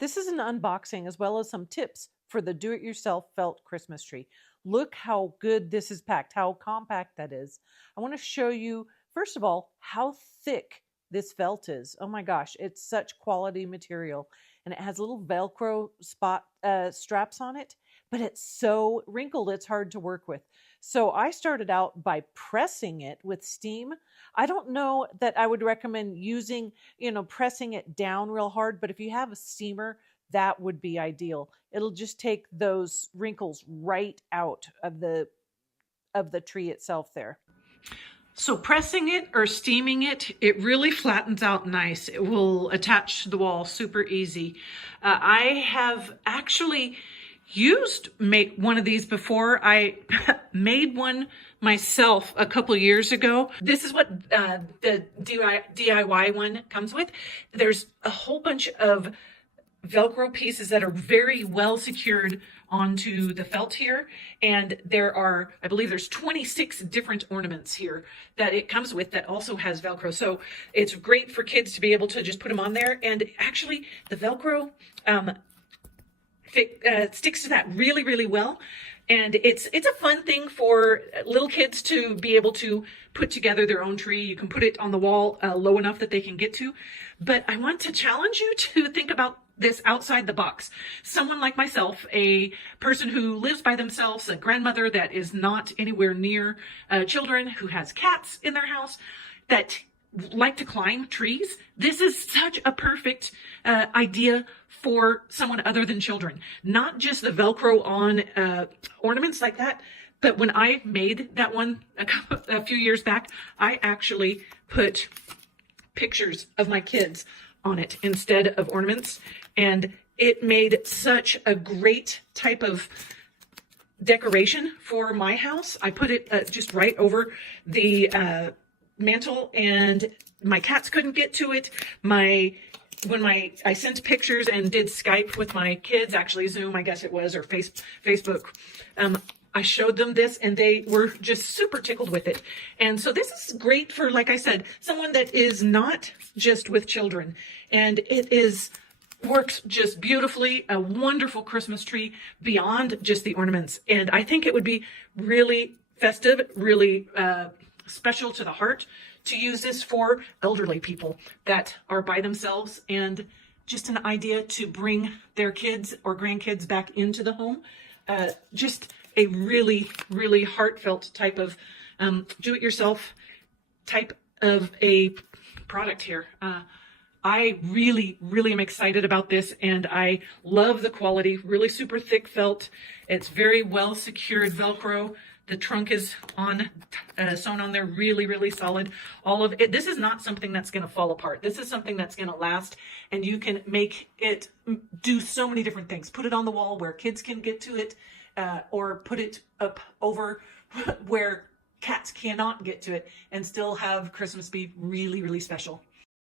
This is an unboxing as well as some tips for the do-it-yourself felt Christmas tree. Look how good this is packed, how compact that is. I want to show you, first of all, how thick this felt is. Oh my gosh, it's such quality material. And it has little Velcro straps on it, but it's so wrinkled, it's hard to work with. So I started out by pressing it with steam. I don't know that I would recommend using, pressing it down real hard, but if you have a steamer, that would be ideal. It'll just take those wrinkles right out of the tree itself there. So pressing it or steaming it, it really flattens out nice. It will attach to the wall super easy. I have actually made one of these before. I made one myself a couple years ago. This is what the DIY one comes with. There's a whole bunch of Velcro pieces that are very well secured onto the felt here. And there are, I believe there's 26 different ornaments here that it comes with that also has Velcro. So it's great for kids to be able to just put them on there. And actually the Velcro sticks to that really, really well. And it's a fun thing for little kids to be able to put together their own tree. You can put it on the wall low enough that they can get to. But I want to challenge you to think about this outside the box. Someone like myself, a person who lives by themselves, a grandmother that is not anywhere near children, who has cats in their house that like to climb trees. This is such a perfect idea for someone other than children. Not just the Velcro on ornaments like that, but when I made that one a few years back, I actually put pictures of my kids on it instead of ornaments. And it made such a great type of decoration for my house. I put it just right over the mantle, and my cats couldn't get to it. I sent pictures and did Skype with my kids, actually Zoom, I guess it was, or Facebook. I showed them this and they were just super tickled with it. And so this is great for, like I said, someone that is not just with children. And it works just beautifully, a wonderful Christmas tree beyond just the ornaments. And I think it would be really festive, really special to the heart to use this for elderly people that are by themselves, and just an idea to bring their kids or grandkids back into the home. Just a really, really heartfelt type of do-it-yourself type of a product here. I really, really am excited about this, and I love the quality. Really super thick felt. It's very well secured Velcro. The trunk is sewn on there, really, really solid. All of it. This is not something that's going to fall apart. This is something that's going to last, and you can make it do so many different things. Put it on the wall where kids can get to it, or put it up over where cats cannot get to it, and still have Christmas be really, really special.